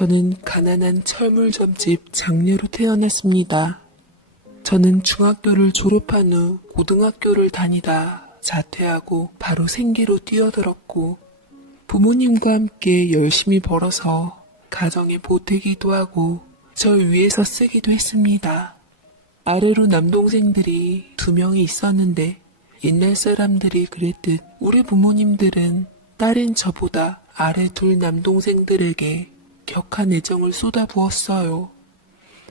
저는 가난한 철물점집 장녀로 태어났습니다. 저는 중학교를 졸업한 후 고등학교를 다니다 자퇴하고 바로 생계로 뛰어들었고 부모님과 함께 열심히 벌어서 가정에 보태기도 하고 저 위에서 쓰기도 했습니다. 아래로 남동생들이 2명이 있었는데 옛날 사람들이 그랬듯 우리 부모님들은 딸인 저보다 아래 2 남동생들에게 격한 애정을 쏟아부었어요.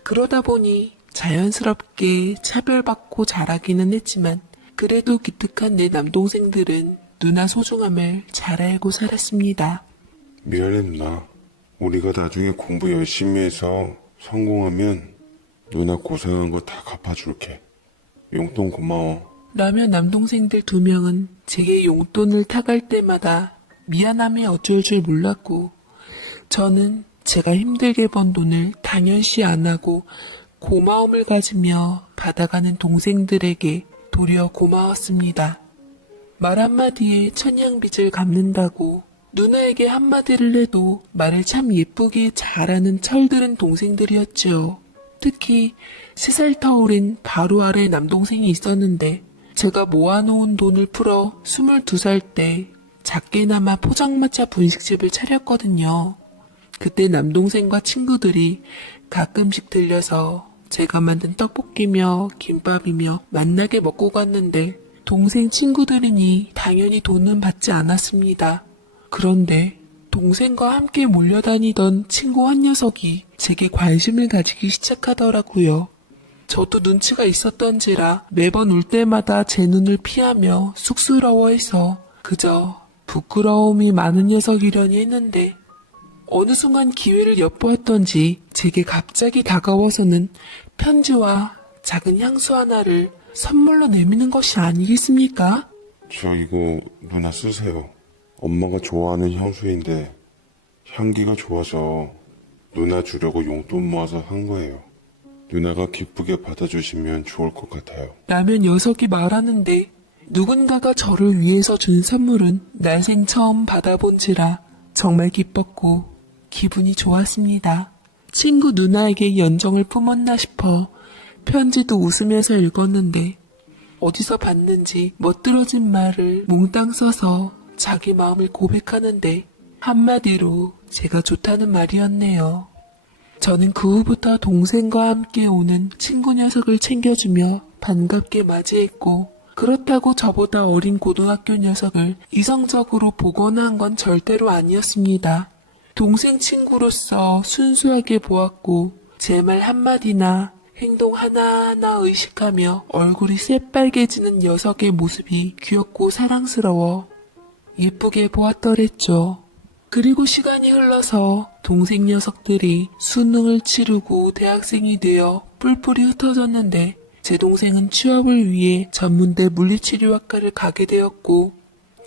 그러다 보니 자연스럽게 차별받고 자라기는 했지만 그래도 기특한 내 남동생들은 누나 소중함을 잘 알고 살았습니다. 미안해 누나. 우리가 나중에 공부 열심히 해서 성공하면 누나 고생한 거 다 갚아줄게. 용돈 고마워. 라며 남동생들 2명은 제게 용돈을 타갈 때마다 미안함에 어쩔 줄 몰랐고 저는 제가 힘들게 번 돈을 당연시 안 하고 고마움을 가지며 받아가는 동생들에게 도리어 고마웠습니다. 말 한마디에 천냥빚을 갚는다고 누나에게 한마디를 해도 말을 참 예쁘게 잘하는 철들은 동생들이었죠. 특히 3살 터울인 바로 아래 남동생이 있었는데 제가 모아놓은 돈을 풀어 22살 때 작게나마 포장마차 분식집을 차렸거든요. 그때 남동생과 친구들이 가끔씩 들려서 제가 만든 떡볶이며 김밥이며 맛나게 먹고 갔는데 동생 친구들이니 당연히 돈은 받지 않았습니다. 그런데 동생과 함께 몰려다니던 친구 한 녀석이 제게 관심을 가지기 시작하더라고요. 저도 눈치가 있었던지라 매번 울 때마다 제 눈을 피하며 쑥스러워해서 그저 부끄러움이 많은 녀석이려니 했는데 어느 순간 기회를 엿보았던지 제게 갑자기 다가와서는 편지와 작은 향수 하나를 선물로 내미는 것이 아니겠습니까? 저 이거 누나 쓰세요. 엄마가 좋아하는 향수인데 향기가 좋아서 누나 주려고 용돈 모아서 산 거예요. 누나가 기쁘게 받아주시면 좋을 것 같아요. 라며 녀석이 말하는데 누군가가 저를 위해서 준 선물은 난생 처음 받아본지라 정말 기뻤고 기분이 좋았습니다. 친구 누나에게 연정을 품었나 싶어 편지도 웃으면서 읽었는데 어디서 봤는지 멋들어진 말을 몽땅 써서 자기 마음을 고백하는데 한마디로 제가 좋다는 말이었네요. 저는 그 후부터 동생과 함께 오는 친구 녀석을 챙겨주며 반갑게 맞이했고 그렇다고 저보다 어린 고등학교 녀석을 이성적으로 보거나 한 건 절대로 아니었습니다. 동생 친구로서 순수하게 보았고 제 말 한마디나 행동 하나하나 의식하며 얼굴이 새빨개지는 녀석의 모습이 귀엽고 사랑스러워 예쁘게 보았더랬죠. 그리고 시간이 흘러서 동생 녀석들이 수능을 치르고 대학생이 되어 뿔뿔이 흩어졌는데 제 동생은 취업을 위해 전문대 물리치료학과를 가게 되었고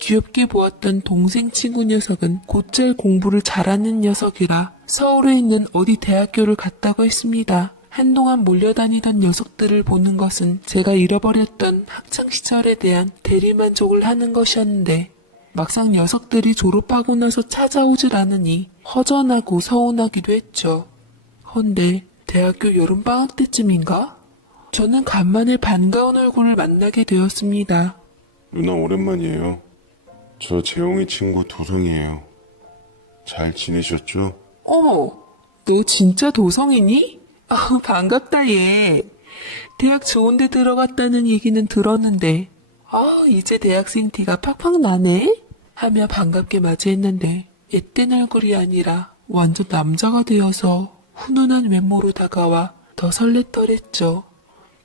귀엽게 보았던 동생 친구 녀석은 곧잘 공부를 잘하는 녀석이라 서울에 있는 어디 대학교를 갔다고 했습니다. 한동안 몰려다니던 녀석들을 보는 것은 제가 잃어버렸던 학창시절에 대한 대리만족을 하는 것이었는데 막상 녀석들이 졸업하고 나서 찾아오질 않으니 허전하고 서운하기도 했죠. 헌데 대학교 여름방학 때쯤인가? 저는 간만에 반가운 얼굴을 만나게 되었습니다. 누나 오랜만이에요. 저 재홍이 친구 도성이에요. 잘 지내셨죠? 어머, 너 진짜 도성이니? 반갑다 얘. 대학 좋은 데 들어갔다는 얘기는 들었는데 이제 대학생 티가 팍팍 나네? 하며 반갑게 맞이했는데 앳된 얼굴이 아니라 완전 남자가 되어서 훈훈한 외모로 다가와 더 설렜더랬죠.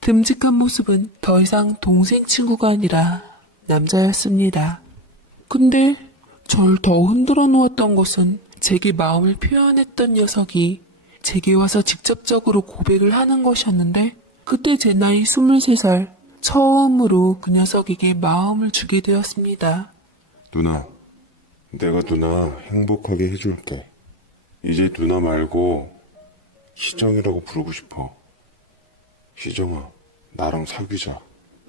듬직한 모습은 더 이상 동생 친구가 아니라 남자였습니다. 근데 절 더 흔들어 놓았던 것은 제게 마음을 표현했던 녀석이 제게 와서 직접적으로 고백을 하는 것이었는데 그때 제 나이 23살 처음으로 그 녀석에게 마음을 주게 되었습니다. 누나, 내가 누나 행복하게 해줄게. 이제 누나 말고 희정이라고 부르고 싶어. 희정아, 나랑 사귀자.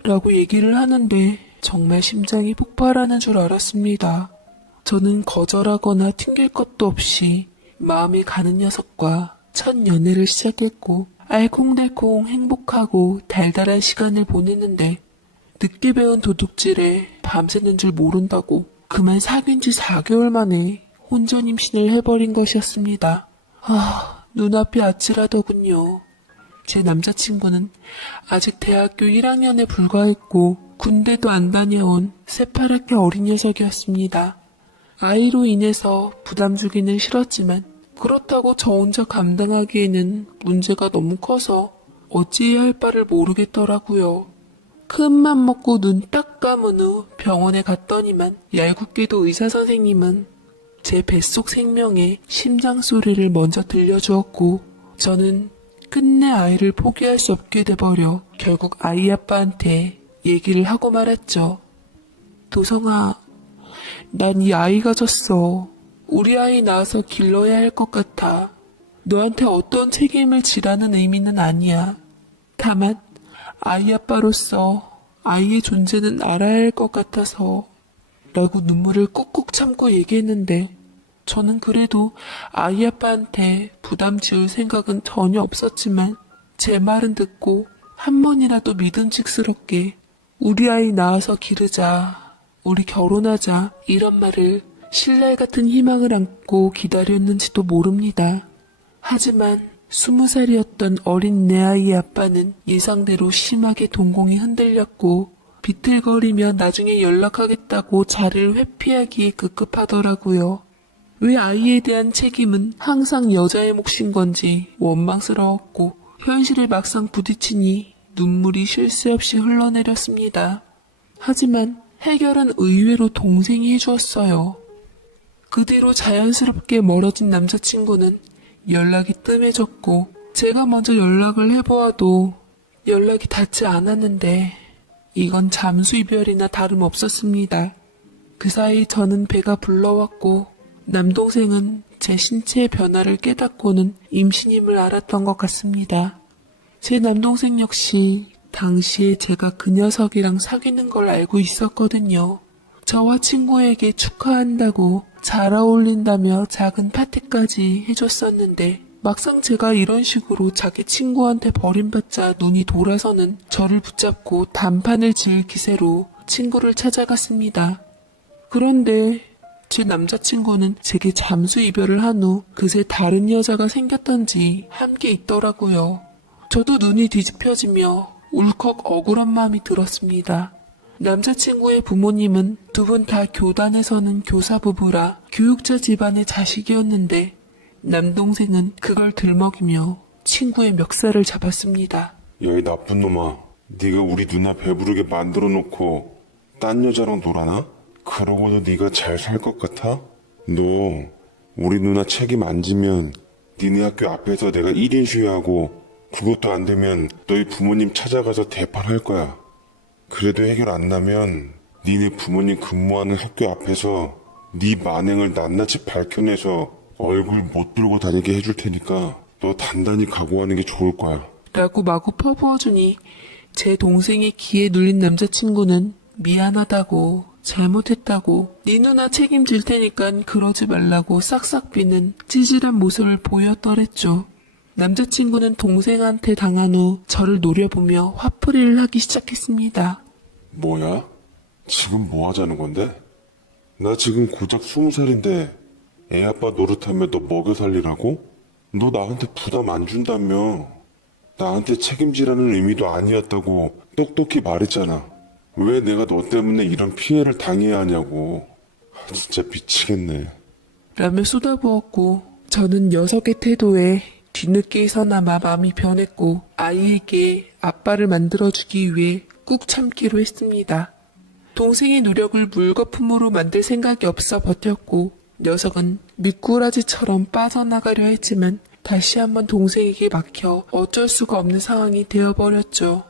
라고 얘기를 하는데 정말 심장이 폭발하는 줄 알았습니다. 저는 거절하거나 튕길 것도 없이 마음이 가는 녀석과 첫 연애를 시작했고 알콩달콩 행복하고 달달한 시간을 보냈는데 늦게 배운 도둑질에 밤새는 줄 모른다고 그만 사귄 지 4개월 만에 혼전 임신을 해버린 것이었습니다. 눈앞이 아찔하더군요. 제 남자친구는 아직 대학교 1학년에 불과했고 군대도 안 다녀온 새파랗게 어린 녀석이었습니다. 아이로 인해서 부담 주기는 싫었지만 그렇다고 저 혼자 감당하기에는 문제가 너무 커서 어찌해야 할 바를 모르겠더라고요. 큰맘 먹고 눈 딱 감은 후 병원에 갔더니만 얄궂게도 의사 선생님은 제 뱃속 생명의 심장 소리를 먼저 들려주었고 저는 끝내 아이를 포기할 수 없게 돼버려 결국 아이 아빠한테 얘기를 하고 말았죠. 도성아, 난 이 아이가 졌어. 우리 아이 낳아서 길러야 할 것 같아. 너한테 어떤 책임을 지라는 의미는 아니야. 다만 아이 아빠로서 아이의 존재는 알아야 할 것 같아서 라고 눈물을 꾹꾹 참고 얘기했는데 저는 그래도 아이 아빠한테 부담 지을 생각은 전혀 없었지만 제 말은 듣고 한 번이라도 믿음직스럽게 우리 아이 낳아서 기르자, 우리 결혼하자 이런 말을 신랄 같은 희망을 안고 기다렸는지도 모릅니다. 하지만 20살이었던 어린 내 아이의 아빠는 예상대로 심하게 동공이 흔들렸고 비틀거리며 나중에 연락하겠다고 자리를 회피하기에 급급하더라고요. 왜 아이에 대한 책임은 항상 여자의 몫인 건지 원망스러웠고 현실에 막상 부딪히니 눈물이 쉴 새 없이 흘러내렸습니다. 하지만 해결은 의외로 동생이 해주었어요. 그 뒤로 자연스럽게 멀어진 남자친구는 연락이 뜸해졌고 제가 먼저 연락을 해보아도 연락이 닿지 않았는데 이건 잠수 이별이나 다름없었습니다. 그 사이 저는 배가 불러왔고 남동생은 제 신체의 변화를 깨닫고는 임신임을 알았던 것 같습니다. 제 남동생 역시 당시에 제가 그 녀석이랑 사귀는 걸 알고 있었거든요. 저와 친구에게 축하한다고 잘 어울린다며 작은 파티까지 해줬었는데 막상 제가 이런 식으로 자기 친구한테 버림받자 눈이 돌아서는 저를 붙잡고 단판을 지을 기세로 친구를 찾아갔습니다. 그런데 제 남자친구는 제게 잠수 이별을 한 후 그새 다른 여자가 생겼던지 함께 있더라고요. 저도 눈이 뒤집혀지며 울컥 억울한 마음이 들었습니다. 남자친구의 부모님은 두 분 다 교단에서는 교사 부부라 교육자 집안의 자식이었는데 남동생은 그걸 들먹이며 친구의 멱살을 잡았습니다. 야, 이 나쁜 놈아. 네가 우리 누나 배부르게 만들어 놓고 딴 여자랑 놀아나? 그러고도 네가 잘 살 것 같아? 너 우리 누나 책임 안 지면 니네 학교 앞에서 내가 1인 시위하고 그것도 안 되면 너희 부모님 찾아가서 대판할 거야. 그래도 해결 안 나면 니네 부모님 근무하는 학교 앞에서 네 만행을 낱낱이 밝혀내서 얼굴 못 들고 다니게 해줄 테니까 너 단단히 각오하는 게 좋을 거야. 라고 마구 퍼부어주니 제 동생의 귀에 눌린 남자친구는 미안하다고 잘못했다고 네 누나 책임질 테니까 그러지 말라고 싹싹 비는 찌질한 모습을 보였더랬죠. 남자친구는 동생한테 당한 후 저를 노려보며 화풀이를 하기 시작했습니다. 뭐야? 지금 뭐 하자는 건데? 나 지금 고작 20살인데 애 아빠 노릇하며 너 먹여 살리라고? 너 나한테 부담 안 준다며. 나한테 책임지라는 의미도 아니었다고 똑똑히 말했잖아. 왜 내가 너 때문에 이런 피해를 당해야 하냐고. 진짜 미치겠네. 라며 쏟아부었고 저는 녀석의 태도에 뒤늦게서나마 마음이 변했고 아이에게 아빠를 만들어주기 위해 꾹 참기로 했습니다. 동생의 노력을 물거품으로 만들 생각이 없어 버텼고 녀석은 미꾸라지처럼 빠져나가려 했지만 다시 한번 동생에게 막혀 어쩔 수가 없는 상황이 되어버렸죠.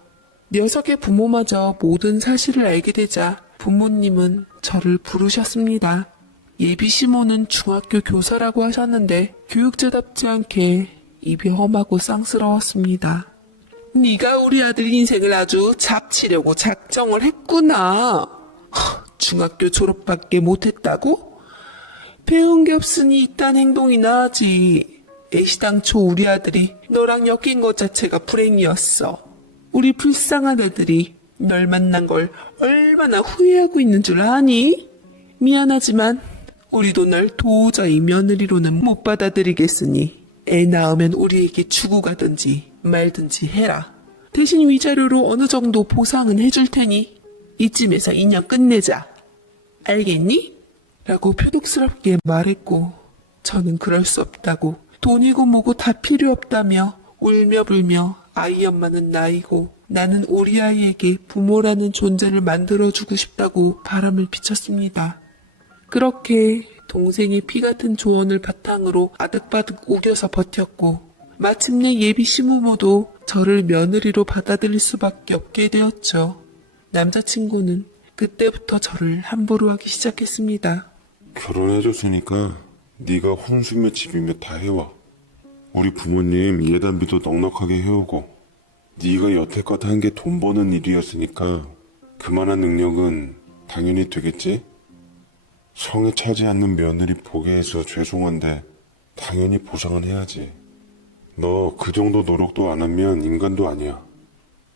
녀석의 부모마저 모든 사실을 알게 되자 부모님은 저를 부르셨습니다. 예비 시모는 중학교 교사라고 하셨는데 교육자답지 않게 입이 험하고 쌍스러웠습니다. 네가 우리 아들 인생을 아주 잡치려고 작정을 했구나. 중학교 졸업밖에 못했다고? 배운 게 없으니 이딴 행동이나 하지. 애시당초 우리 아들이 너랑 엮인 것 자체가 불행이었어. 우리 불쌍한 애들이 널 만난 걸 얼마나 후회하고 있는 줄 아니? 미안하지만 우리도 널 도저히 며느리로는 못 받아들이겠으니 애 낳으면 우리에게 주고 가든지 말든지 해라. 대신 위자료로 어느 정도 보상은 해줄 테니 이쯤에서 인연 끝내자. 알겠니? 라고 표독스럽게 말했고 저는 그럴 수 없다고 돈이고 뭐고 다 필요 없다며 울며 불며 아이 엄마는 나이고 나는 우리 아이에게 부모라는 존재를 만들어주고 싶다고 바람을 피쳤습니다. 그렇게 동생의 피 같은 조언을 바탕으로 아득바득 우겨서 버텼고 마침내 예비 시부모도 저를 며느리로 받아들일 수밖에 없게 되었죠. 남자친구는 그때부터 저를 함부로 하기 시작했습니다. 결혼해줬으니까 네가 혼수며 집이며 다 해와. 우리 부모님 예단비도 넉넉하게 해오고 네가 여태껏 한 게 돈 버는 일이었으니까 그만한 능력은 당연히 되겠지? 성에 차지 않는 며느리 보게 해서 죄송한데 당연히 보상은 해야지. 너 그 정도 노력도 안 하면 인간도 아니야.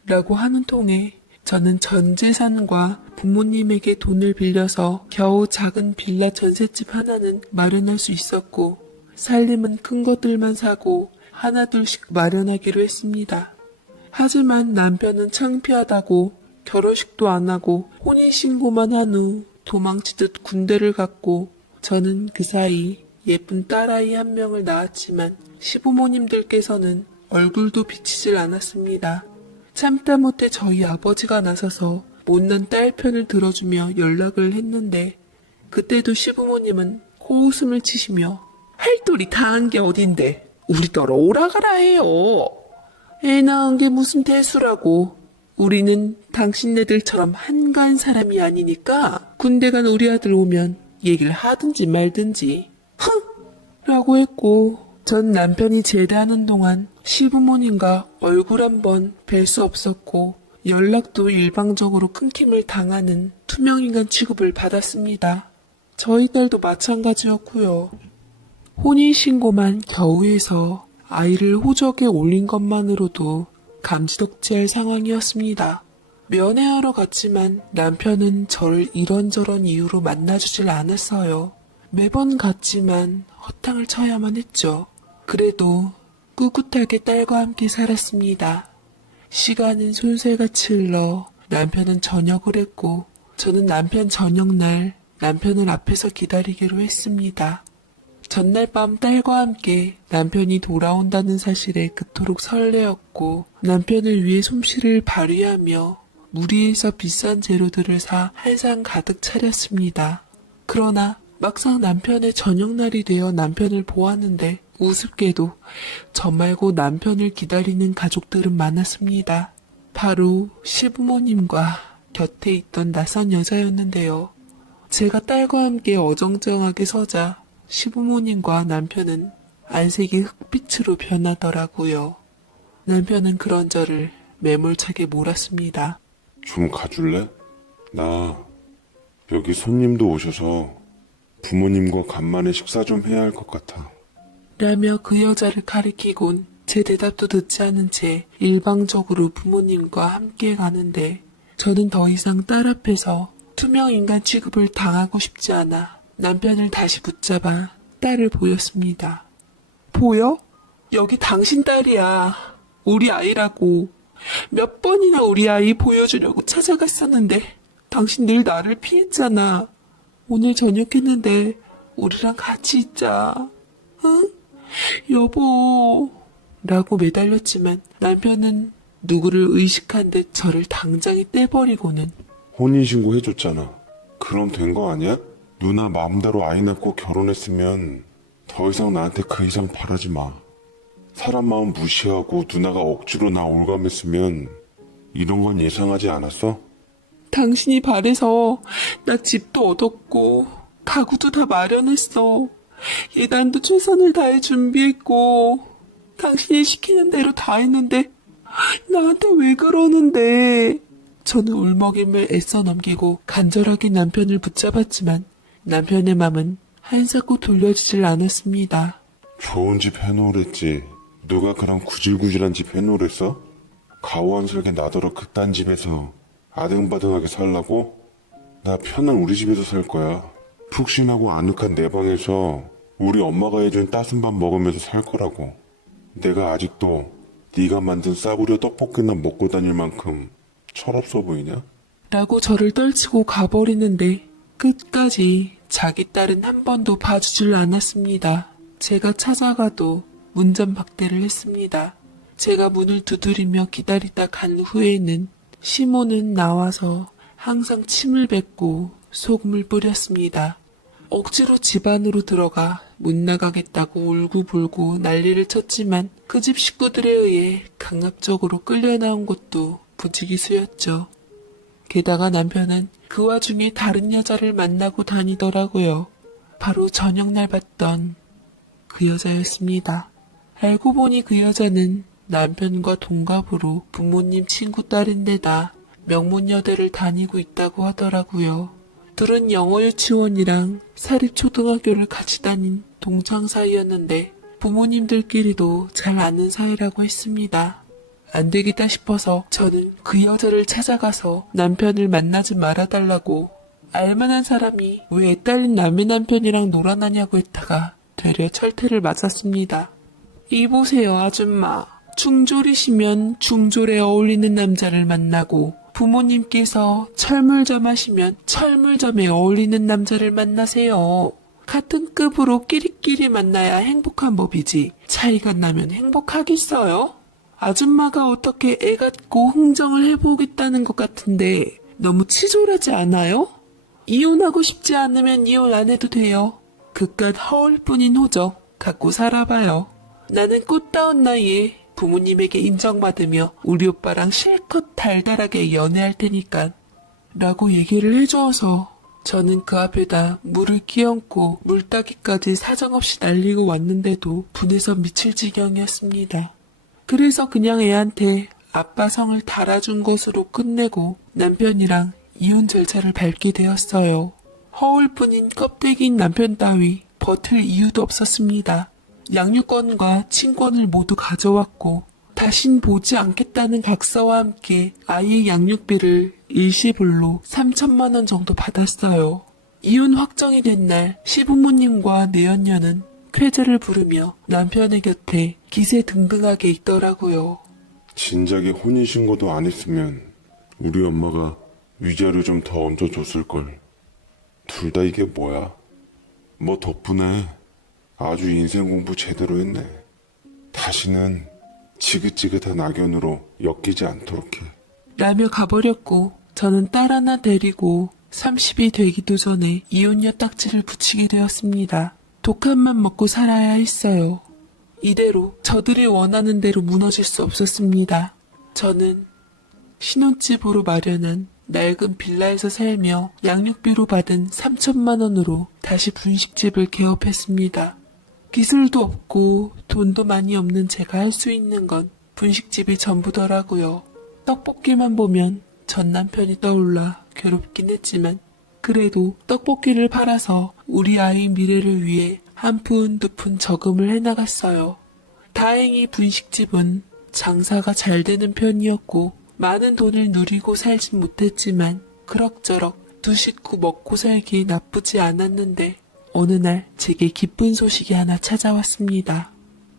라고 하는 통에 저는 전 재산과 부모님에게 돈을 빌려서 겨우 작은 빌라 전셋집 하나는 마련할 수 있었고 살림은 큰 것들만 사고 하나둘씩 마련하기로 했습니다. 하지만 남편은 창피하다고 결혼식도 안 하고 혼인신고만 한 후 도망치듯 군대를 갔고 저는 그 사이 예쁜 딸아이 한 명을 낳았지만 시부모님들께서는 얼굴도 비치질 않았습니다. 참다 못해 저희 아버지가 나서서 못난 딸 편을 들어주며 연락을 했는데 그때도 시부모님은 코웃음을 치시며 할 돌이 다 한 게 어딘데 우리 떨어 오라가라 해요. 애 낳은 게 무슨 대수라고. 우리는 당신네들처럼 한가한 사람이 아니니까 군대 간 우리 아들 오면 얘기를 하든지 말든지 흥! 라고 했고 전 남편이 제대하는 동안 시부모님과 얼굴 한번 뵐 수 없었고 연락도 일방적으로 끊김을 당하는 투명인간 취급을 받았습니다. 저희 딸도 마찬가지였고요. 혼인신고만 겨우 해서 아이를 호적에 올린 것만으로도 감지덕지할 상황이었습니다. 면회하러 갔지만 남편은 저를 이런저런 이유로 만나주질 않았어요. 매번 갔지만 허탕을 쳐야만 했죠. 그래도 꿋꿋하게 딸과 함께 살았습니다. 시간은 손살같이 흘러 남편은 전역을 했고 저는 남편 저녁날 남편을 앞에서 기다리기로 했습니다. 전날 밤 딸과 함께 남편이 돌아온다는 사실에 그토록 설레었고 남편을 위해 솜씨를 발휘하며 무리해서 비싼 재료들을 사 한상 가득 차렸습니다. 그러나 막상 남편의 저녁날이 되어 남편을 보았는데 우습게도 저 말고 남편을 기다리는 가족들은 많았습니다. 바로 시부모님과 곁에 있던 낯선 여자였는데요. 제가 딸과 함께 어정쩡하게 서자 시부모님과 남편은 안색이 흑빛으로 변하더라고요. 남편은 그런 저를 매몰차게 몰았습니다. 좀 가줄래? 나 여기 손님도 오셔서 부모님과 간만에 식사 좀 해야 할 것 같아. 라며 그 여자를 가리키곤 제 대답도 듣지 않은 채 일방적으로 부모님과 함께 가는데 저는 더 이상 딸 앞에서 투명인간 취급을 당하고 싶지 않아 남편을 다시 붙잡아 딸을 보였습니다. 보여? 여기 당신 딸이야. 우리 아이라고. 몇 번이나 우리 아이 보여주려고 찾아갔었는데 당신 늘 나를 피했잖아. 오늘 저녁했는데 우리랑 같이 있자. 응? 여보. 라고 매달렸지만 남편은 누구를 의식한 듯 저를 당장에 떼버리고는 혼인신고 해줬잖아. 그럼 된 거 아니야? 누나 마음대로 아이 낳고 결혼했으면 더 이상 나한테 그 이상 바라지 마. 사람 마음 무시하고 누나가 억지로 나 올감했으면 이런 건 예상하지 않았어? 당신이 바래서 나 집도 얻었고 가구도 다 마련했어. 예단도 최선을 다해 준비했고 당신이 시키는 대로 다 했는데 나한테 왜 그러는데. 저는 울먹임을 애써 넘기고 간절하게 남편을 붙잡았지만 남편의 맘은 한사코 돌려주질 않았습니다. 좋은 집 해놓으랬지. 누가 그런 구질구질한 집 해놓으랬어? 가오한설계 나더러 그딴 집에서 아등바등하게 살라고? 나 편한 우리 집에서 살 거야. 푹신하고 아늑한 내 방에서 우리 엄마가 해준 따순 밥 먹으면서 살 거라고. 내가 아직도 네가 만든 싸구려 떡볶이나 먹고 다닐 만큼 철없어 보이냐? 라고 저를 떨치고 가버리는데 끝까지 자기 딸은 한 번도 봐주질 않았습니다. 제가 찾아가도 문전박대를 했습니다. 제가 문을 두드리며 기다리다 간 후에는 시모는 나와서 항상 침을 뱉고 소금을 뿌렸습니다. 억지로 집 안으로 들어가 못 나가겠다고 울고불고 난리를 쳤지만 그 집 식구들에 의해 강압적으로 끌려 나온 것도 부지기수였죠. 게다가 남편은 그 와중에 다른 여자를 만나고 다니더라고요. 바로 저녁날 봤던 그 여자였습니다. 알고 보니 그 여자는 남편과 동갑으로 부모님 친구 딸인데다 명문여대를 다니고 있다고 하더라고요. 둘은 영어 유치원이랑 사립초등학교를 같이 다닌 동창 사이였는데 부모님들끼리도 잘 아는 사이라고 했습니다. 안 되겠다 싶어서 저는 그 여자를 찾아가서 남편을 만나지 말아달라고 알만한 사람이 왜 애 딸린 남의 남편이랑 놀아나냐고 했다가 되려 철퇴를 맞았습니다. 이보세요 아줌마. 중졸이시면 중졸에 어울리는 남자를 만나고 부모님께서 철물점 하시면 철물점에 어울리는 남자를 만나세요. 같은 급으로 끼리끼리 만나야 행복한 법이지 차이가 나면 행복하겠어요? 아줌마가 어떻게 애 갖고 흥정을 해보겠다는 것 같은데 너무 치졸하지 않아요? 이혼하고 싶지 않으면 이혼 안 해도 돼요. 그깟 허울뿐인 호적 갖고 살아봐요. 나는 꽃다운 나이에 부모님에게 인정받으며 우리 오빠랑 실컷 달달하게 연애할 테니까 라고 얘기를 해주어서 저는 그 앞에다 물을 끼얹고 물따기까지 사정없이 날리고 왔는데도 분해서 미칠 지경이었습니다. 그래서 그냥 애한테 아빠 성을 달아준 것으로 끝내고 남편이랑 이혼 절차를 밟게 되었어요. 허울뿐인 껍데기인 남편 따위 버틸 이유도 없었습니다. 양육권과 친권을 모두 가져왔고 다신 보지 않겠다는 각서와 함께 아이의 양육비를 일시불로 3천만 원 정도 받았어요. 이혼 확정이 된 날 시부모님과 내연녀는 쾌재를 부르며 남편의 곁에 기세등등하게 있더라고요. 진작에 혼인신고도 안 했으면 우리 엄마가 위자료 좀 더 얹어줬을걸. 둘 다 이게 뭐야? 뭐 덕분에 아주 인생 공부 제대로 했네. 다시는 지긋지긋한 악연으로 엮이지 않도록 해. 라며 가버렸고 저는 딸 하나 데리고 30이 되기도 전에 이혼녀 딱지를 붙이게 되었습니다. 독한만 먹고 살아야 했어요. 이대로 저들이 원하는 대로 무너질 수 없었습니다. 저는 신혼집으로 마련한 낡은 빌라에서 살며 양육비로 받은 3천만 원으로 다시 분식집을 개업했습니다. 기술도 없고 돈도 많이 없는 제가 할 수 있는 건 분식집이 전부더라고요. 떡볶이만 보면 전 남편이 떠올라 괴롭긴 했지만 그래도 떡볶이를 팔아서 우리 아이 미래를 위해 한 푼 두 푼 저금을 해나갔어요. 다행히 분식집은 장사가 잘 되는 편이었고 많은 돈을 누리고 살진 못했지만 그럭저럭 두 식구 먹고 살기 나쁘지 않았는데 어느 날 제게 기쁜 소식이 하나 찾아왔습니다.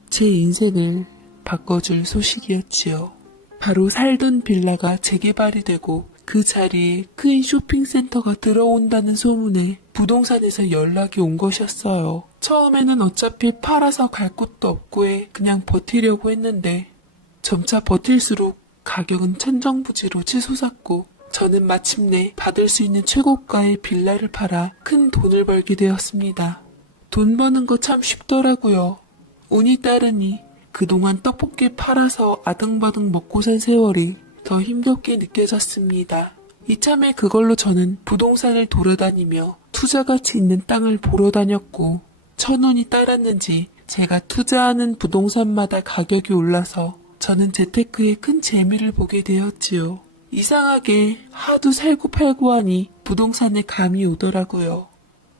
제 인생을 바꿔줄 소식이었지요. 바로 살던 빌라가 재개발이 되고 그 자리에 큰 쇼핑센터가 들어온다는 소문에 부동산에서 연락이 온 것이었어요. 처음에는 어차피 팔아서 갈 곳도 없고에 그냥 버티려고 했는데 점차 버틸수록 가격은 천정부지로 치솟았고 저는 마침내 받을 수 있는 최고가의 빌라를 팔아 큰 돈을 벌게 되었습니다. 돈 버는 거 참 쉽더라고요. 운이 따르니 그동안 떡볶이 팔아서 아등바등 먹고 산 세월이 더 힘겹게 느껴졌습니다. 이참에 그걸로 저는 부동산을 돌아다니며 투자 가치 있는 땅을 보러 다녔고 천운이 따랐는지 제가 투자하는 부동산마다 가격이 올라서 저는 재테크에 큰 재미를 보게 되었지요. 이상하게 하도 살고 팔고 하니 부동산에 감이 오더라고요.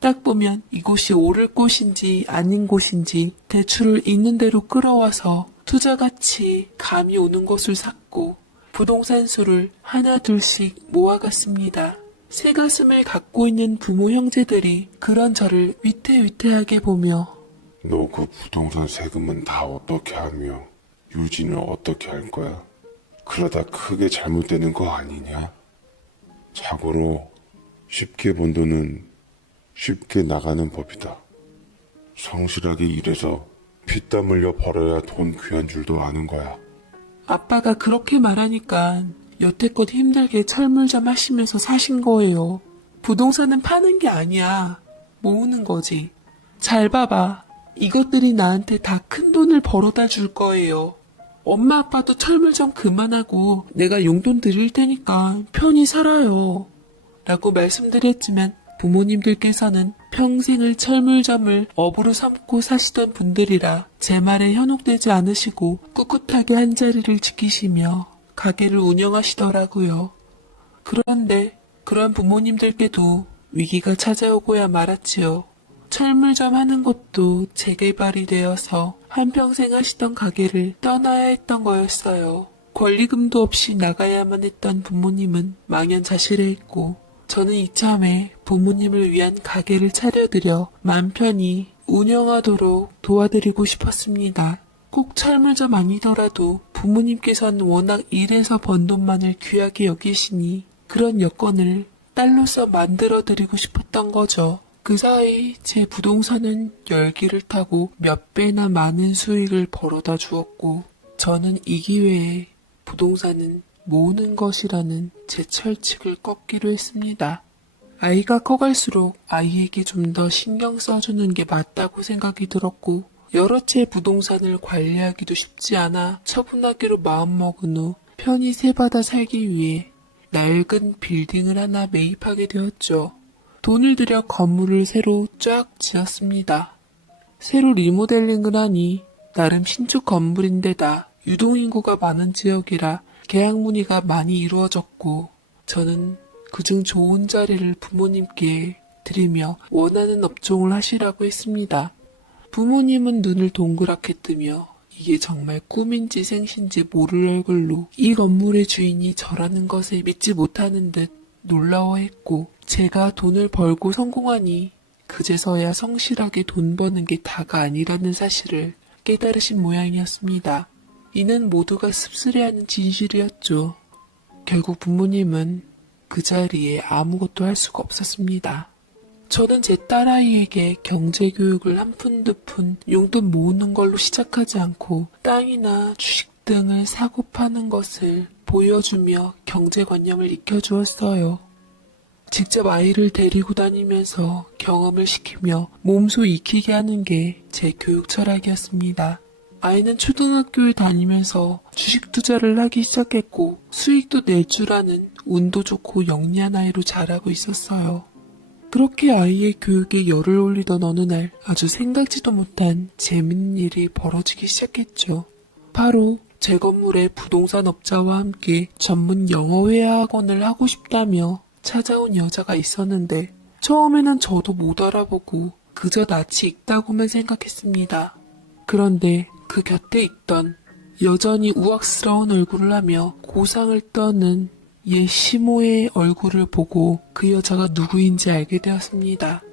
딱 보면 이곳이 오를 곳인지 아닌 곳인지 대출을 있는 대로 끌어와서 투자같이 감이 오는 곳을 샀고 부동산 수를 하나 둘씩 모아갔습니다. 새 가슴을 갖고 있는 부모 형제들이 그런 저를 위태위태하게 보며 너 그 부동산 세금은 다 어떻게 하며 유지는 어떻게 할 거야? 그러다 크게 잘못되는 거 아니냐? 자고로 쉽게 번 돈은 쉽게 나가는 법이다. 성실하게 일해서 피땀 흘려 벌어야 돈 귀한 줄도 아는 거야. 아빠가 그렇게 말하니까 여태껏 힘들게 철물점 하시면서 사신 거예요. 부동산은 파는 게 아니야. 모으는 거지. 잘 봐봐. 이것들이 나한테 다 큰 돈을 벌어다 줄 거예요. 엄마 아빠도 철물점 그만하고 내가 용돈 드릴 테니까 편히 살아요. 라고 말씀드렸지만 부모님들께서는 평생을 철물점을 업으로 삼고 사시던 분들이라 제 말에 현혹되지 않으시고 꿋꿋하게 한자리를 지키시며 가게를 운영하시더라고요. 그런데 그런 부모님들께도 위기가 찾아오고야 말았지요. 철물점 하는 것도 재개발이 되어서 한평생 하시던 가게를 떠나야 했던 거였어요. 권리금도 없이 나가야만 했던 부모님은 망연자실해했고 저는 이참에 부모님을 위한 가게를 차려드려 맘 편히 운영하도록 도와드리고 싶었습니다. 꼭 철물점 아니더라도 부모님께서는 워낙 일해서 번 돈만을 귀하게 여기시니 그런 여건을 딸로서 만들어드리고 싶었던 거죠. 그 사이 제 부동산은 열기를 타고 몇 배나 많은 수익을 벌어다 주었고 저는 이 기회에 부동산은 모으는 것이라는 제 철칙을 꺾기로 했습니다. 아이가 커갈수록 아이에게 좀 더 신경 써주는 게 맞다고 생각이 들었고 여러 채 부동산을 관리하기도 쉽지 않아 처분하기로 마음먹은 후 편히 새받아 살기 위해 낡은 빌딩을 하나 매입하게 되었죠. 돈을 들여 건물을 새로 쫙 지었습니다. 새로 리모델링을 하니 나름 신축 건물인데다 유동인구가 많은 지역이라 계약 문의가 많이 이루어졌고 저는 그중 좋은 자리를 부모님께 드리며 원하는 업종을 하시라고 했습니다. 부모님은 눈을 동그랗게 뜨며 이게 정말 꿈인지 생신지 모를 얼굴로 이 건물의 주인이 저라는 것에 믿지 못하는 듯 놀라워했고 제가 돈을 벌고 성공하니 그제서야 성실하게 돈 버는 게 다가 아니라는 사실을 깨달으신 모양이었습니다. 이는 모두가 씁쓸해하는 진실이었죠. 결국 부모님은 그 자리에 아무것도 할 수가 없었습니다. 저는 제 딸아이에게 경제교육을 한 푼 두 푼 용돈 모으는 걸로 시작하지 않고 땅이나 주식 등을 사고 파는 것을 보여주며 경제관념을 익혀주었어요. 직접 아이를 데리고 다니면서 경험을 시키며 몸소 익히게 하는 게 제 교육 철학이었습니다. 아이는 초등학교에 다니면서 주식 투자를 하기 시작했고 수익도 낼 줄 아는 운도 좋고 영리한 아이로 자라고 있었어요. 그렇게 아이의 교육에 열을 올리던 어느 날 아주 생각지도 못한 재밌는 일이 벌어지기 시작했죠. 바로 제 건물의 부동산 업자와 함께 전문 영어회화 학원을 하고 싶다며 찾아온 여자가 있었는데 처음에는 저도 못 알아보고 그저 낯이 익다고만 생각했습니다. 그런데 그 곁에 있던 여전히 우악스러운 얼굴을 하며 고상을 떠는 옛 시모의 얼굴을 보고 그 여자가 누구인지 알게 되었습니다.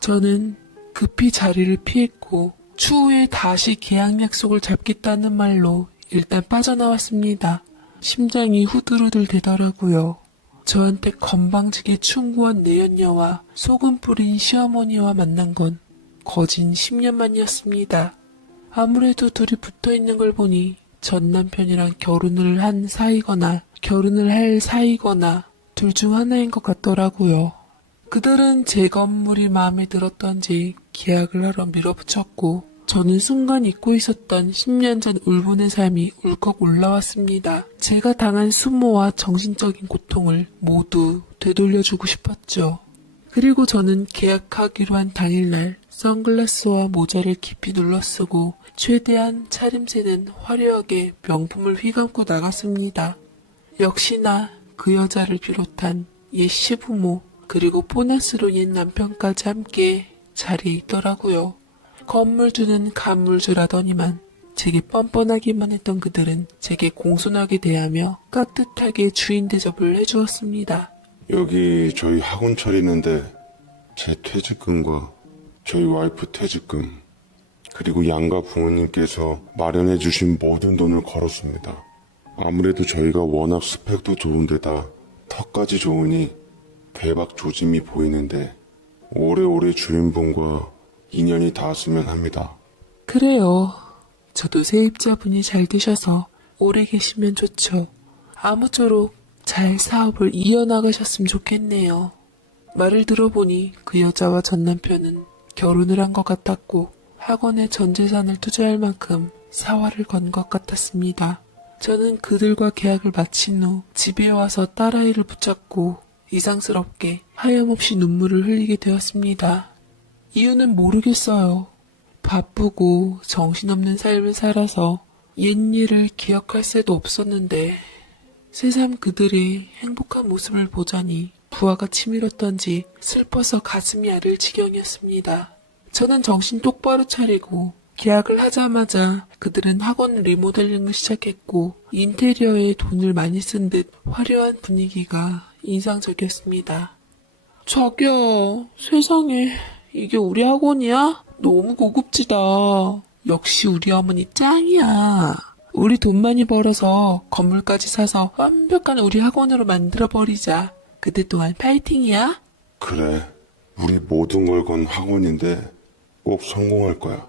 저는 급히 자리를 피했고 추후에 다시 계약 약속을 잡겠다는 말로 일단 빠져나왔습니다. 심장이 후들후들 되더라고요. 저한테 건방지게 충고한 내연녀와 소금 뿌린 시어머니와 만난 건 거진 10년 만이었습니다. 아무래도 둘이 붙어있는 걸 보니 전 남편이랑 결혼을 한 사이거나 결혼을 할 사이거나 둘 중 하나인 것 같더라고요. 그들은 제 건물이 마음에 들었던지 계약을 하러 밀어붙였고 저는 순간 잊고 있었던 10년 전 울분의 삶이 울컥 올라왔습니다. 제가 당한 수모와 정신적인 고통을 모두 되돌려주고 싶었죠. 그리고 저는 계약하기로 한 당일날 선글라스와 모자를 깊이 눌러쓰고 최대한 차림새는 화려하게 명품을 휘감고 나갔습니다. 역시나 그 여자를 비롯한 옛 시부모 그리고 보너스로 옛 남편까지 함께 자리에 있더라고요. 건물주는 간물주라더니만 제게 뻔뻔하기만 했던 그들은 제게 공손하게 대하며 깍듯하게 주인 대접을 해주었습니다. 여기 저희 학원 차리는데 제 퇴직금과 저희 와이프 퇴직금 그리고 양가 부모님께서 마련해 주신 모든 돈을 걸었습니다. 아무래도 저희가 워낙 스펙도 좋은데다 턱까지 좋으니 대박 조짐이 보이는데 오래오래 주인분과 인연이 닿았으면 합니다. 그래요. 저도 세입자분이 잘 되셔서 오래 계시면 좋죠. 아무쪼록 잘 사업을 이어나가셨으면 좋겠네요. 말을 들어보니 그 여자와 전 남편은 결혼을 한 것 같았고 학원에 전 재산을 투자할 만큼 사활을 건 것 같았습니다. 저는 그들과 계약을 마친 후 집에 와서 딸아이를 붙잡고 이상스럽게 하염없이 눈물을 흘리게 되었습니다. 이유는 모르겠어요. 바쁘고 정신없는 삶을 살아서 옛일을 기억할 새도 없었는데 새삼 그들의 행복한 모습을 보자니 부하가 치밀었던지 슬퍼서 가슴이 아릴 지경이었습니다. 저는 정신 똑바로 차리고 계약을 하자마자 그들은 학원 리모델링을 시작했고 인테리어에 돈을 많이 쓴 듯 화려한 분위기가 인상적이었습니다. 자기야, 세상에 이게 우리 학원이야? 너무 고급지다. 역시 우리 어머니 짱이야. 우리 돈 많이 벌어서 건물까지 사서 완벽한 우리 학원으로 만들어버리자. 그때 동안 파이팅이야. 그래, 우리 모든 걸 건 학원인데 꼭 성공할 거야.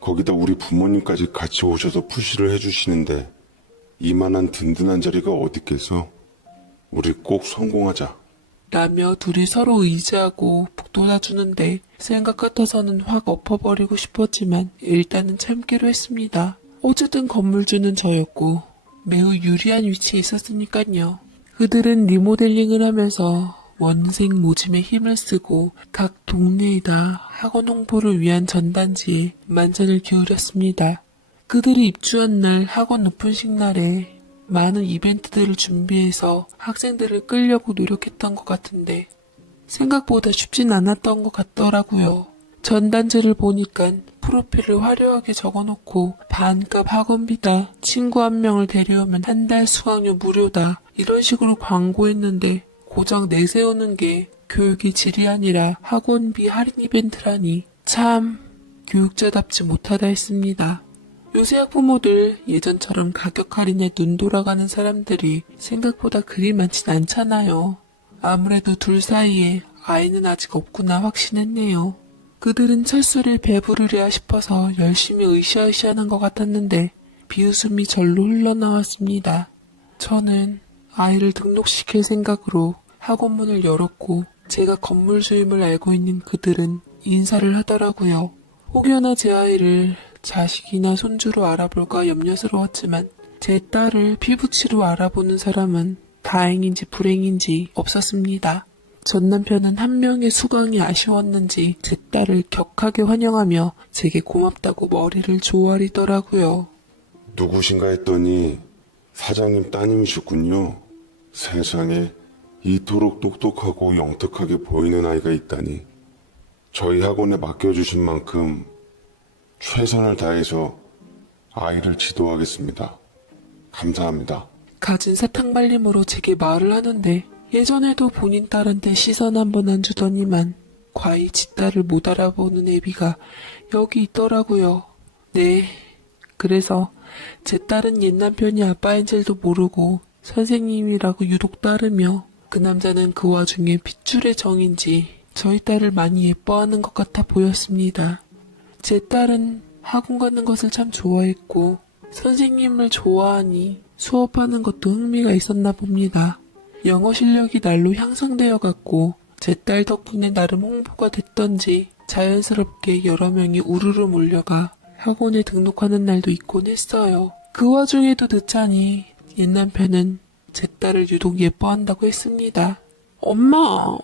거기다 우리 부모님까지 같이 오셔서 푸시를 해주시는데 이만한 든든한 자리가 어디 있겠어? 우리 꼭 성공하자. 라며 둘이 서로 의지하고 북돋아주는데 생각 같아서는 확 엎어버리고 싶었지만 일단은 참기로 했습니다. 어쨌든 건물주는 저였고 매우 유리한 위치에 있었으니까요. 그들은 리모델링을 하면서 원생 모짐에 힘을 쓰고 각 동네에다 학원 홍보를 위한 전단지에 만전을 기울였습니다. 그들이 입주한 날 학원 오픈식 날에 많은 이벤트들을 준비해서 학생들을 끌려고 노력했던 것 같은데 생각보다 쉽진 않았던 것 같더라고요. 전단지를 보니까 프로필을 화려하게 적어놓고 반값 학원비다, 친구 한 명을 데려오면 한 달 수강료 무료다 이런 식으로 광고했는데 고작 내세우는 게 교육의 질이 아니라 학원비 할인 이벤트라니 참 교육자답지 못하다 했습니다. 요새 학부모들 예전처럼 가격 할인에 눈 돌아가는 사람들이 생각보다 그리 많진 않잖아요. 아무래도 둘 사이에 아이는 아직 없구나 확신했네요. 그들은 철수를 배부르랴 싶어서 열심히 으쌰으쌰한 것 같았는데 비웃음이 절로 흘러나왔습니다. 저는 아이를 등록시킬 생각으로 학원문을 열었고 제가 건물주임을 알고 있는 그들은 인사를 하더라고요. 혹여나 제 아이를 자식이나 손주로 알아볼까 염려스러웠지만 제 딸을 피부치로 알아보는 사람은 다행인지 불행인지 없었습니다. 전 남편은 한 명의 수강이 아쉬웠는지 제 딸을 격하게 환영하며 제게 고맙다고 머리를 조아리더라고요. 누구신가 했더니 사장님 따님이셨군요. 세상에 이토록 똑똑하고 영특하게 보이는 아이가 있다니. 저희 학원에 맡겨주신 만큼 최선을 다해서 아이를 지도하겠습니다. 감사합니다. 갖은 사탕발림으로 제게 말을 하는데 예전에도 본인 딸한테 시선 한 번 안 주더니만 과히 지 딸을 못 알아보는 애비가 여기 있더라고요. 네, 그래서 제 딸은 옛 남편이 아빠인 줄도 모르고 선생님이라고 유독 따르며 그 남자는 그 와중에 핏줄의 정인지 저희 딸을 많이 예뻐하는 것 같아 보였습니다. 제 딸은 학원 가는 것을 참 좋아했고 선생님을 좋아하니 수업하는 것도 흥미가 있었나 봅니다. 영어 실력이 날로 향상되어 갔고 제 딸 덕분에 나름 홍보가 됐던지 자연스럽게 여러 명이 우르르 몰려가 학원에 등록하는 날도 있곤 했어요. 그 와중에도 늦자니 옛 남편은 제 딸을 유독 예뻐한다고 했습니다. 엄마,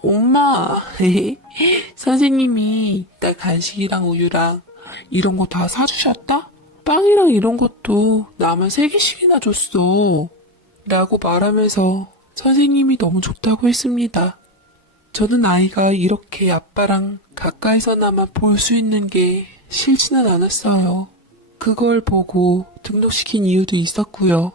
선생님이 딸 간식이랑 우유랑 이런 거 다 사주셨다? 빵이랑 이런 것도 나만 3개씩이나 줬어. 라고 말하면서 선생님이 너무 좋다고 했습니다. 저는 아이가 이렇게 아빠랑 가까이서나마 볼 수 있는 게 싫지는 않았어요. 그걸 보고 등록시킨 이유도 있었고요.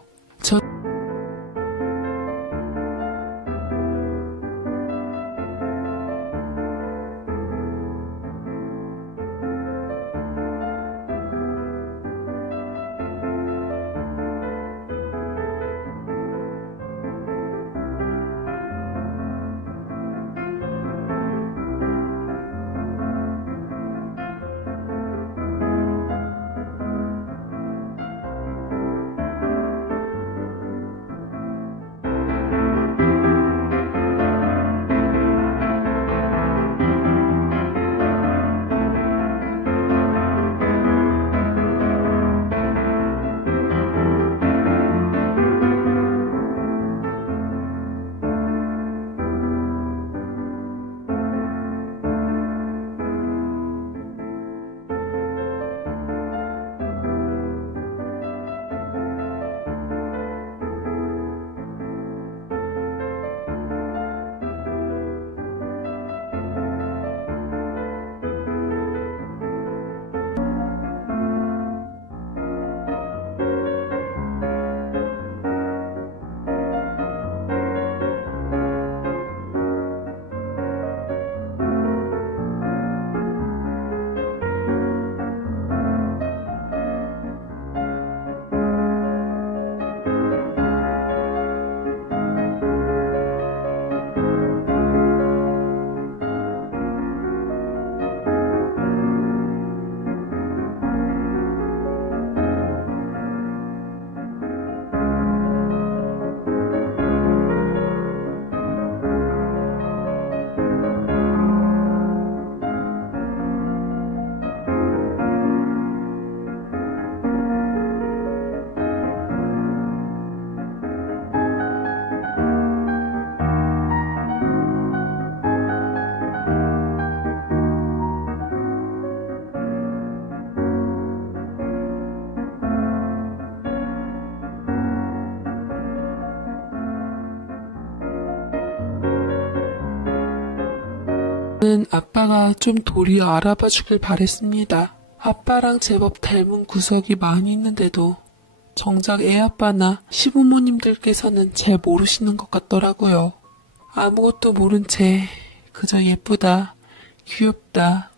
저는 아빠가 좀 도리어 알아봐 주길 바랬습니다. 아빠랑 제법 닮은 구석이 많이 있는데도 정작 애아빠나 시부모님들께서는 잘 모르시는 것 같더라고요. 아무것도 모른 채 그저 예쁘다, 귀엽다,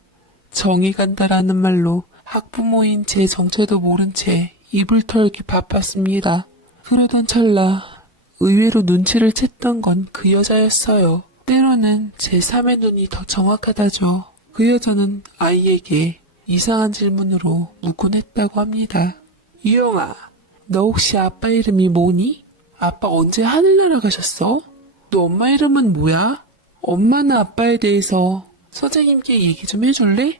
정이 간다라는 말로 학부모인 제 정체도 모른 채 입을 털기 바빴습니다. 그러던 찰나 의외로 눈치를 챘던 건 그 여자였어요. 때로는 제3의 눈이 더 정확하다죠. 그 여자는 아이에게 이상한 질문으로 묻곤 했다고 합니다. 유영아, 너 혹시 아빠 이름이 뭐니? 아빠 언제 하늘나라 가셨어? 너 엄마 이름은 뭐야? 엄마나 아빠에 대해서 선생님께 얘기 좀 해줄래?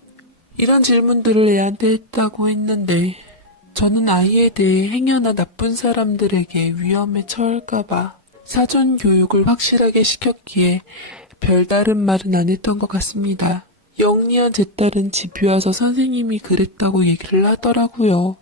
이런 질문들을 애한테 했다고 했는데 저는 아이에 대해 행여나 나쁜 사람들에게 위험에 처할까봐 사전 교육을 확실하게 시켰기에 별다른 말은 안 했던 것 같습니다. 영리한 제 딸은 집에 와서 선생님이 그랬다고 얘기를 하더라고요.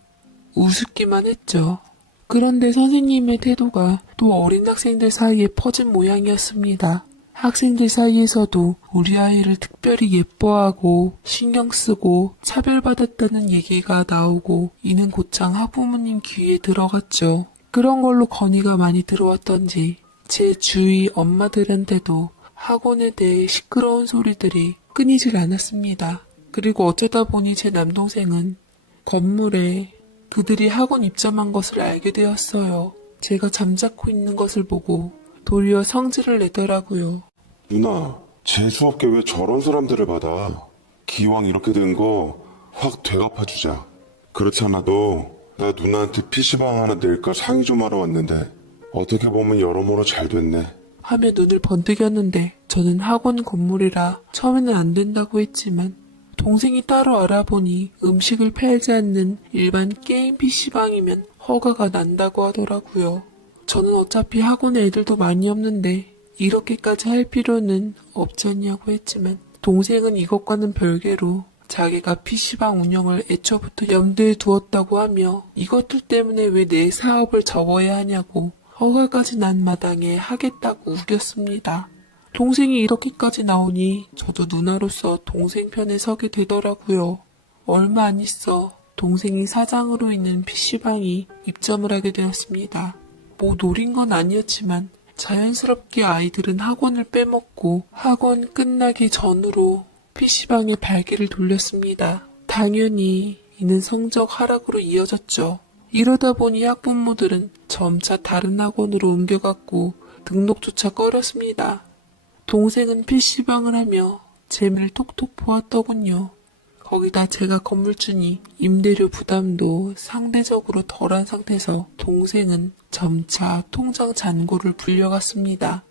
우습기만 했죠. 그런데 선생님의 태도가 또 어린 학생들 사이에 퍼진 모양이었습니다. 학생들 사이에서도 우리 아이를 특별히 예뻐하고 신경 쓰고 차별받았다는 얘기가 나오고 이는 곧장 학부모님 귀에 들어갔죠. 그런 걸로 건의가 많이 들어왔던지 제 주위 엄마들한테도 학원에 대해 시끄러운 소리들이 끊이질 않았습니다. 그리고 어쩌다 보니 제 남동생은 건물에 그들이 학원 입점한 것을 알게 되었어요. 제가 잠자코 있는 것을 보고 도리어 성질을 내더라고요. 누나, 재수없게 왜 저런 사람들을 받아? 기왕 이렇게 된 거 확 되갚아주자. 그렇지 않아도 나 누나한테 PC방 하나 낼까 상의 좀 하러 왔는데 어떻게 보면 여러모로 잘 됐네. 하며 눈을 번뜩였는데 저는 학원 건물이라 처음에는 안 된다고 했지만 동생이 따로 알아보니 음식을 팔지 않는 일반 게임 PC방이면 허가가 난다고 하더라고요. 저는 어차피 학원에 애들도 많이 없는데 이렇게까지 할 필요는 없지 않냐고 했지만 동생은 이것과는 별개로 자기가 PC방 운영을 애초부터 염두에 두었다고 하며 이것들 때문에 왜 내 사업을 접어야 하냐고 허가까지 난 마당에 하겠다고 우겼습니다. 동생이 이렇게까지 나오니 저도 누나로서 동생 편에 서게 되더라고요. 얼마 안 있어 동생이 사장으로 있는 PC방이 입점을 하게 되었습니다. 뭐 노린 건 아니었지만 자연스럽게 아이들은 학원을 빼먹고 학원 끝나기 전으로 PC방에 발길을 돌렸습니다. 당연히 이는 성적 하락으로 이어졌죠. 이러다 보니 학부모들은 점차 다른 학원으로 옮겨갔고 등록조차 꺼렸습니다. 동생은 PC방을 하며 재미를 톡톡 보았더군요. 거기다 제가 건물주니 임대료 부담도 상대적으로 덜한 상태에서 동생은 점차 통장 잔고를 불려갔습니다.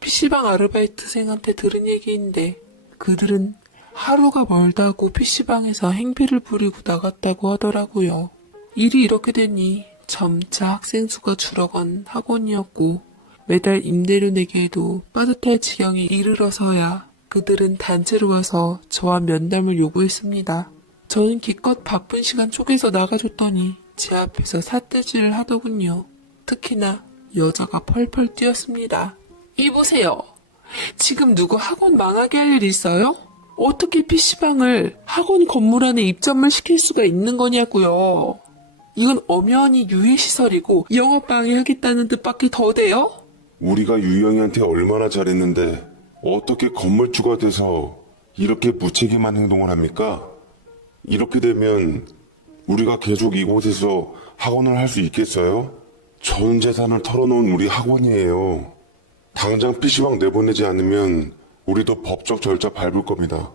PC방 아르바이트생한테 들은 얘기인데 그들은 하루가 멀다고 PC방에서 행패를 부리고 나갔다고 하더라고요. 일이 이렇게 되니 점차 학생 수가 줄어간 학원이었고 매달 임대료 내기에도 빠듯할 지경에 이르러서야 그들은 단체로 와서 저와 면담을 요구했습니다. 저는 기껏 바쁜 시간 쪼개서 나가줬더니 제 앞에서 삿대질을 하더군요. 특히나 여자가 펄펄 뛰었습니다. 이보세요. 지금 누구 학원 망하게 할 일 있어요? 어떻게 PC방을 학원 건물 안에 입점을 시킬 수가 있는 거냐고요. 이건 엄연히 유해시설이고 영업방해하겠다는 뜻밖에 더 돼요? 우리가 유영이한테 얼마나 잘했는데 어떻게 건물주가 돼서 이렇게 무책임한 행동을 합니까? 이렇게 되면 우리가 계속 이곳에서 학원을 할 수 있겠어요? 전 재산을 털어놓은 우리 학원이에요. 당장 PC방 내보내지 않으면 우리도 법적 절차 밟을 겁니다.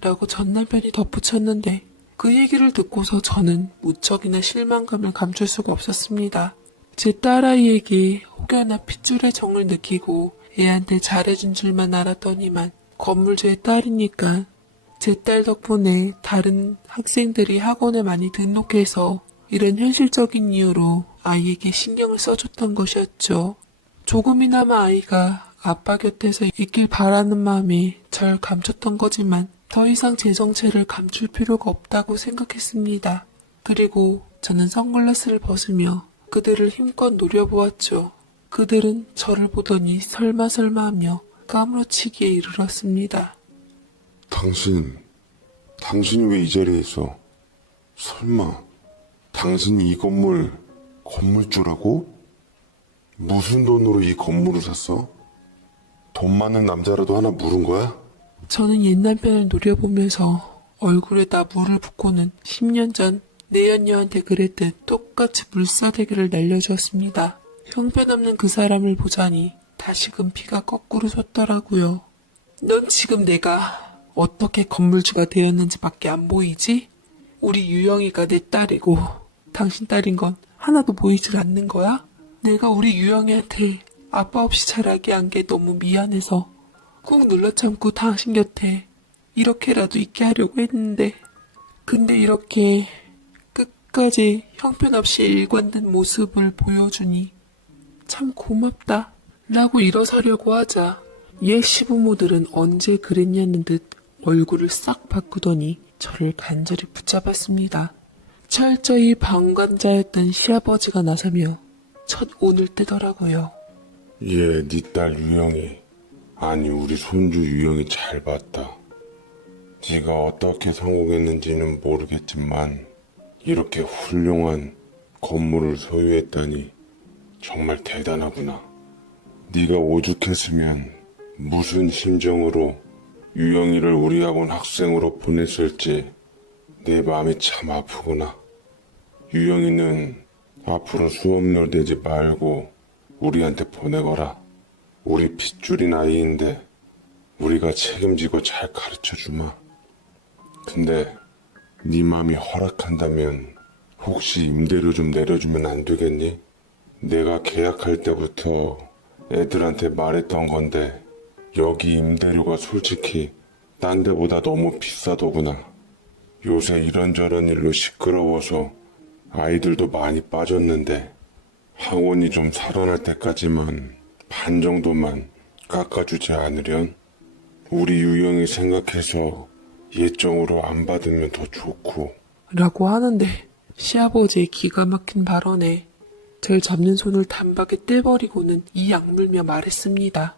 라고 전 남편이 덧붙였는데 그 얘기를 듣고서 저는 무척이나 실망감을 감출 수가 없었습니다. 제 딸아이에게 혹여나 핏줄의 정을 느끼고 애한테 잘해준 줄만 알았더니만 건물주의 딸이니까 제 딸 덕분에 다른 학생들이 학원에 많이 등록해서 이런 현실적인 이유로 아이에게 신경을 써줬던 것이었죠. 조금이나마 아이가 아빠 곁에서 있길 바라는 마음에 절 감췄던 거지만 더 이상 제 정체를 감출 필요가 없다고 생각했습니다. 그리고 저는 선글라스를 벗으며 그들을 힘껏 노려보았죠. 그들은 저를 보더니 설마 하며 까무러치기에 이르렀습니다. 당신이 왜 이 자리에 있어? 설마 당신이 이 건물주라고? 무슨 돈으로 이 건물을 샀어? 돈 많은 남자라도 하나 물은 거야? 저는 옛 남편을 노려보면서 얼굴에다 물을 붓고는 10년 전 내연녀한테 그랬듯 똑같이 물사대기를 날려주었습니다. 형편없는 그 사람을 보자니 다시금 피가 거꾸로 솟더라고요. 넌 지금 내가 어떻게 건물주가 되었는지밖에 안 보이지? 우리 유영이가 내 딸이고 당신 딸인 건 하나도 보이질 않는 거야? 내가 우리 유영이한테 아빠 없이 자라게 한 게 너무 미안해서 꾹 눌러 참고 당신 곁에 이렇게라도 있게 하려고 했는데 근데 이렇게 끝까지 형편없이 일관된 모습을 보여주니 참 고맙다 라고 일어서려고 하자 옛 시부모들은 언제 그랬냐는 듯 얼굴을 싹 바꾸더니 저를 간절히 붙잡았습니다. 철저히 방관자였던 시아버지가 나서며 첫 온을 뜨더라고요. 네 딸 유영이, 아니 우리 손주 유영이 잘 봤다. 네가 어떻게 성공했는지는 모르겠지만 이렇게 훌륭한 건물을 소유했다니 정말 대단하구나. 네가 오죽했으면 무슨 심정으로 유영이를 우리 학원 학생으로 보냈을지 내 마음이 참 아프구나. 유영이는 앞으로 수업료 내지 말고 우리한테 보내거라. 우리 핏줄인 아이인데 우리가 책임지고 잘 가르쳐주마. 근데 네 맘이 허락한다면 혹시 임대료 좀 내려주면 안 되겠니? 내가 계약할 때부터 애들한테 말했던 건데 여기 임대료가 솔직히 딴 데보다 너무 비싸더구나. 요새 이런저런 일로 시끄러워서 아이들도 많이 빠졌는데 학원이 좀 살아날 때까지만 반 정도만 깎아주지 않으련? 우리 유영이 생각해서 예정으로 안 받으면 더 좋고 라고 하는데 시아버지의 기가 막힌 발언에 절 잡는 손을 단박에 떼버리고는 이 악물며 말했습니다.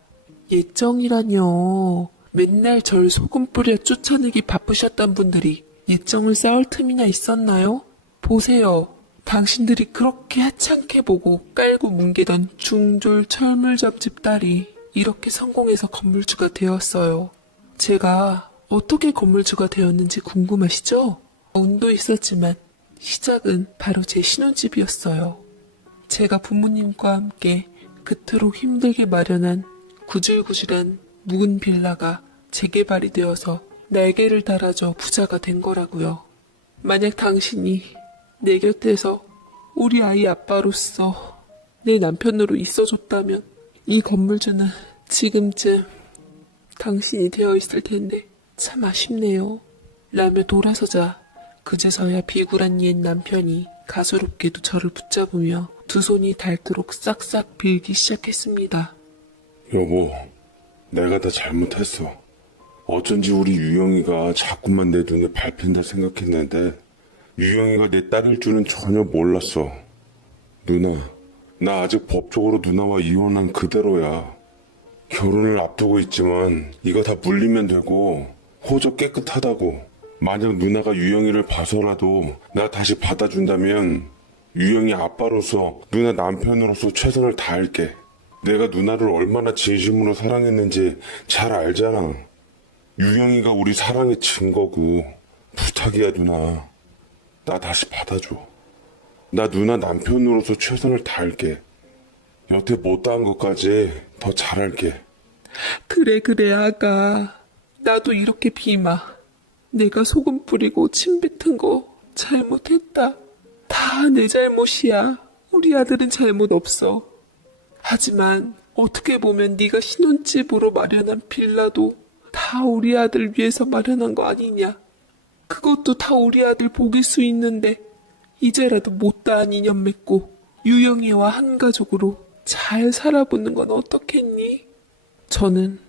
예정이라뇨. 맨날 절 소금 뿌려 쫓아내기 바쁘셨던 분들이 예정을 쌓을 틈이나 있었나요? 보세요. 당신들이 그렇게 하찮게 보고 깔고 뭉개던 중졸 철물점집 딸이 이렇게 성공해서 건물주가 되었어요. 제가 어떻게 건물주가 되었는지 궁금하시죠? 운도 있었지만 시작은 바로 제 신혼집이었어요. 제가 부모님과 함께 그토록 힘들게 마련한 구질구질한 묵은 빌라가 재개발이 되어서 날개를 달아줘 부자가 된 거라고요. 만약 당신이 내 곁에서 우리 아이 아빠로서 내 남편으로 있어줬다면 이 건물주는 지금쯤 당신이 되어 있을 텐데 참 아쉽네요. 라며 돌아서자 그제서야 비굴한 옛 남편이 가소롭게도 저를 붙잡으며 두 손이 닳도록 싹싹 빌기 시작했습니다. 여보, 내가 다 잘못했어. 어쩐지 우리 유영이가 자꾸만 내 눈에 밟힌다 생각했는데 유영이가 내 딸일 줄은 전혀 몰랐어. 누나, 나 아직 법적으로 누나와 이혼한 그대로야. 결혼을 앞두고 있지만 이거 다 물리면 되고 호적 깨끗하다고. 만약 누나가 유영이를 봐서라도 나 다시 받아준다면 유영이 아빠로서 누나 남편으로서 최선을 다할게. 내가 누나를 얼마나 진심으로 사랑했는지 잘 알잖아. 유영이가 우리 사랑의 증거고. 부탁이야 누나. 나 다시 받아줘. 나 누나 남편으로서 최선을 다할게. 여태 못다한 것까지 더 잘할게. 그래 아가. 나도 이렇게 비마. 내가 소금 뿌리고 침 뱉은 거 잘못했다. 다 내 잘못이야. 우리 아들은 잘못 없어. 하지만 어떻게 보면 네가 신혼집으로 마련한 빌라도 다 우리 아들 위해서 마련한 거 아니냐. 그것도 다 우리 아들 복일 수 있는데 이제라도 못다한 인연 맺고 유영이와 한 가족으로 잘 살아보는 건 어떻겠니? 저는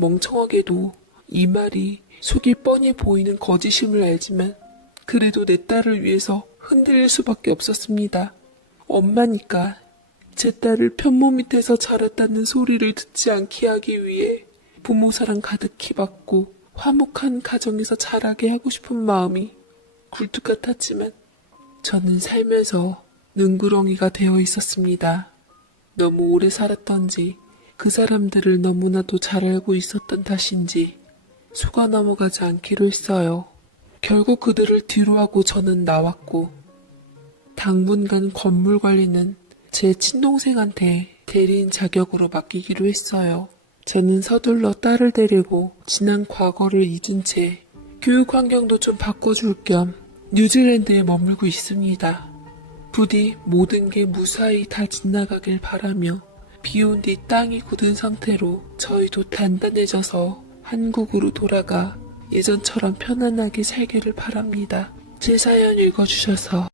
멍청하게도 이 말이 속이 뻔히 보이는 거짓임을 알지만 그래도 내 딸을 위해서 흔들릴 수밖에 없었습니다. 엄마니까 제 딸을 편모 밑에서 자랐다는 소리를 듣지 않게 하기 위해 부모 사랑 가득히 받고 화목한 가정에서 자라게 하고 싶은 마음이 굴뚝 같았지만 저는 살면서 능구렁이가 되어 있었습니다. 너무 오래 살았던지 그 사람들을 너무나도 잘 알고 있었던 탓인지 속아 넘어가지 않기로 했어요. 결국 그들을 뒤로하고 저는 나왔고 당분간 건물 관리는 제 친동생한테 대리인 자격으로 맡기기로 했어요. 저는 서둘러 딸을 데리고 지난 과거를 잊은 채 교육 환경도 좀 바꿔줄 겸 뉴질랜드에 머물고 있습니다. 부디 모든 게 무사히 다 지나가길 바라며 비온 뒤 땅이 굳은 상태로 저희도 단단해져서 한국으로 돌아가 예전처럼 편안하게 살기를 바랍니다. 제 사연 읽어주셔서